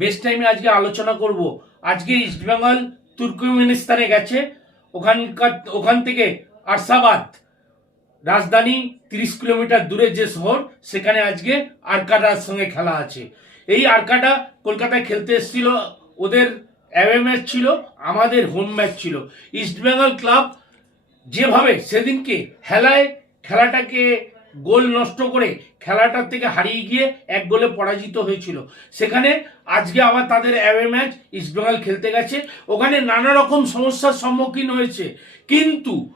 Best টাইমে আজকে আলোচনা করব। আজকে ইস্টবেঙ্গল তুর্কমেনিস্তানে গেছে। ওখানকার, ওখান থেকে আরসাবাদ রাজধানী তিরিশ কিলোমিটার দূরে যে শহর, সেখানে আজকে আরকাটার সঙ্গে খেলা আছে। এই আরকাটা কলকাতায় খেলতে এসেছিল, ওদের অ্যাওয়ে ম্যাচ ছিল, আমাদের হোম ম্যাচ ছিল। ইস্টবেঙ্গল ক্লাব যেভাবে সেদিনকে হেলায় খেলাটাকে গোল নষ্ট করে খেলাটার থেকে হারিয়ে গিয়ে এক গোলে পরাজিত হয়েছিল। সেখানে আজকে আবার তাদের অ্যাওয়ে ম্যাচ ইস্টবেঙ্গল খেলতে গেছে। ওখানে নানা রকম সমস্যার সম্মুখীন হয়েছে। কিন্তু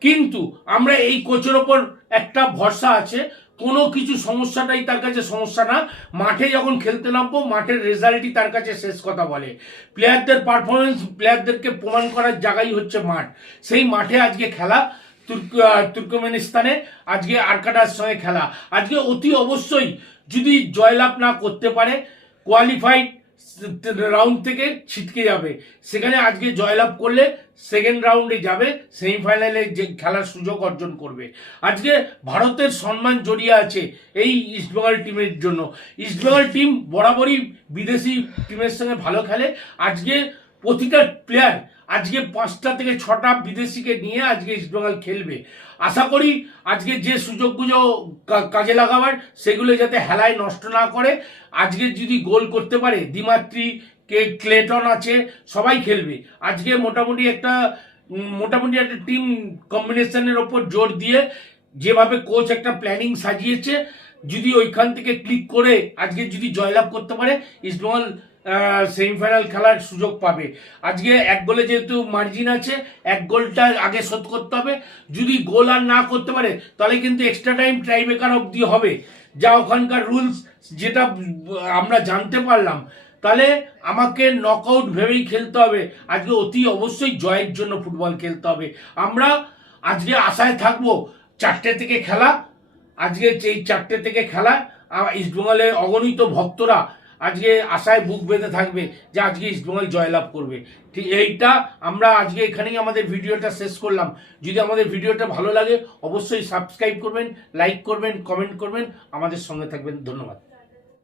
কিন্তু আমরা এই কোচের ওপর একটা ভরসা আছে। কোনো কিছু সমস্যাটাই তার কাছে সমস্যা না। মাঠে যখন খেলতে নামবো, মাঠের রেজাল্টই তার কাছে শেষ কথা বলে। প্লেয়ারদের পারফরমেন্স প্লেয়ারদেরকে প্রমাণ করার জায়গাই হচ্ছে মাঠ। সেই মাঠে আজকে খেলা। তুর্কমেনিস্তানে আজকে আরকাটার সঙ্গে খেলা। আজকে অতি অবশ্যই যদি জয়লাভ না করতে পারে কোয়ালিফাইড রাউন্ড থেকে ছিটকে যাবে। সেখানে আজকে জয়লাভ করলে সেকেন্ড রাউন্ডে যাবে সেমিফাইনালে যে খেলার সুযোগ অর্জন করবে। আজকে ভারতের সম্মান জড়িয়ে আছে এই ইস্টবেঙ্গল টিমের জন্য। ইস্টবেঙ্গল টিম বরাবরই বিদেশি টিমের সঙ্গে ভালো খেলে। আজকে প্রতিটা প্লেয়ার আজকে পাঁচটা থেকে ছটা বিদেশিকে নিয়ে আজকে ইস্টবেঙ্গল খেলবে। আশা করি আজকে যে সুযোগগুলো কাজে লাগাবার, সেগুলো যাতে হেলায় নষ্ট না করে, আজকে যদি গোল করতে পারে, দিমাত্রি, কে, ক্লেটন আছে, সবাই খেলবে। আজকে মোটামুটি একটা মোটামুটি একটা টিম কম্বিনেশনের ওপর জোর দিয়ে যেভাবে কোচ একটা প্ল্যানিং সাজিয়েছে, যদি ওইখান থেকে ক্লিক করে আজকে যদি জয়লাভ করতে পারে ইস্টবেঙ্গল সেমিফাইনাল খেলার সুযোগ পাবে। আজকে এক গোলে যেহেতু মার্জিন আছে, এক গোলটা আগে শোধ করতে হবে। যদি গোল আর না করতে পারে, তাহলে কিন্তু এক্সট্রা টাইম ট্রাইবেকার অবধি হবে। যা ওখানকার রুলস যেটা আমরা জানতে পারলাম। তাহলে আমাকে নকআউট ভেবেই খেলতে হবে। আজকে অতি অবশ্যই জয়ের জন্য ফুটবল খেলতে হবে। আমরা আজকে আশায় থাকব চারটে থেকে খেলা। আজকে এই চারটে থেকে খেলা ইস্টবেঙ্গলের অগণিত ভক্তরা আজকে আশায় বুক বেঁধে থাকবে যে আজকে ইস্টবেঙ্গল জয়লাভ করবে। ঠিক এইটা আমরা আজকে এখানেই আমাদের ভিডিওটা শেষ করলাম। যদি আমাদের ভিডিওটা ভালো লাগে, অবশ্যই সাবস্ক্রাইব করবেন লাইক করবেন কমেন্ট করবেন। আমাদের সঙ্গে থাকবেন। ধন্যবাদ।